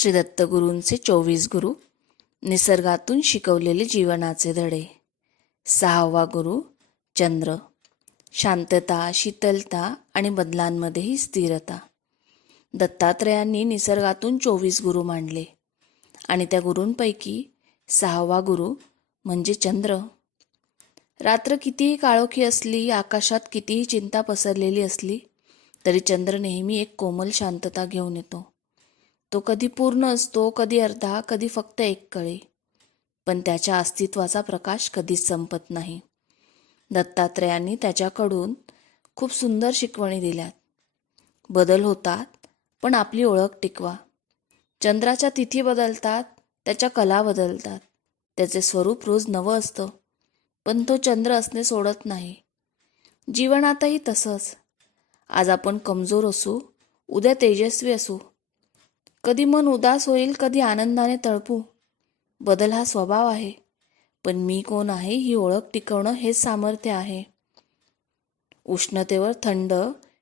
श्री दत्तगुरूंचे चोवीस गुरु निसर्गातून शिकवलेले जीवनाचे धडे. सहावा गुरु चंद्र. शांतता शीतलता आणि बदलांमध्येही स्थिरता. दत्तात्रयांनी निसर्गातून चोवीस गुरु मांडले आणि त्या गुरूंपैकी सहावा गुरु म्हणजे चंद्र. रात्र कितीही काळोखी असली आकाशात कितीही चिंता पसरलेली असली तरी चंद्र नेहमी एक कोमल शांतता घेऊन येतो. तो कधी पूर्ण असतो कधी अर्धा कधी फक्त एक कळे. पण त्याच्या अस्तित्वाचा प्रकाश कधीच संपत नाही. दत्तात्रयांनी त्याच्याकडून खूप सुंदर शिकवणी दिल्यात. बदल होतात पण आपली ओळख टिकवा. चंद्राच्या तिथी बदलतात त्याच्या कला बदलतात. त्याचे स्वरूप रोज नवं असतं पण तो चंद्र असणे सोडत नाही. जीवनातही तसंच. आज आपण कमजोर असू उद्या तेजस्वी असू कधी मन उदास होईल कधी आनंदाने तळपू. बदल हा स्वभाव आहे. पण मी कोण आहे ही ओळख टिकवणं हेच सामर्थ्य आहे. उष्णतेवर थंड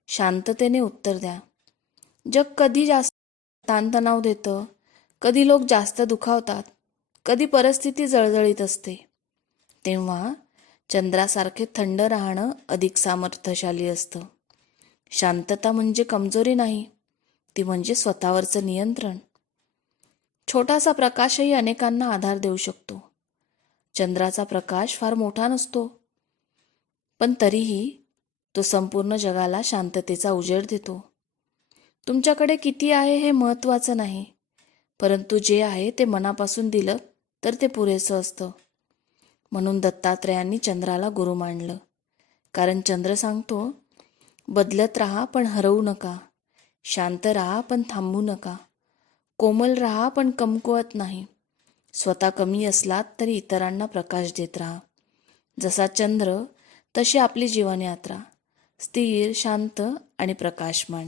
शांततेने उत्तर द्या. जग कधी जास्त ताणतणाव देतं कधी लोक जास्त दुखावतात कधी परिस्थिती जळजळीत असते. तेव्हा चंद्रासारखे थंड राहणं अधिक सामर्थ्यशाली असतं. शांतता म्हणजे कमजोरी नाही ती म्हणजे स्वतःवरचं नियंत्रण. छोटासा प्रकाशही अनेकांना आधार देऊ शकतो. चंद्राचा प्रकाश फार मोठा नसतो. पण तरीही तो संपूर्ण जगाला शांततेचा उजेड देतो. तुमच्याकडे किती आहे हे महत्त्वाचं नाही परंतु जे आहे ते मनापासून दिलं तर ते पुरेसं असतं. म्हणून दत्तात्रयांनी चंद्राला गुरु मांडलं कारण चंद्र सांगतो बदलत राहा पण हरवू नका. शांत राहा पण थांबू नका. कोमल राहा पण कमकुवत नाही. स्वतः कमी असलात तरी इतरांना प्रकाश देत राहा. जसा चंद्र तशी आपली जीवनयात्रा. स्थिर शांत आणि प्रकाशमान.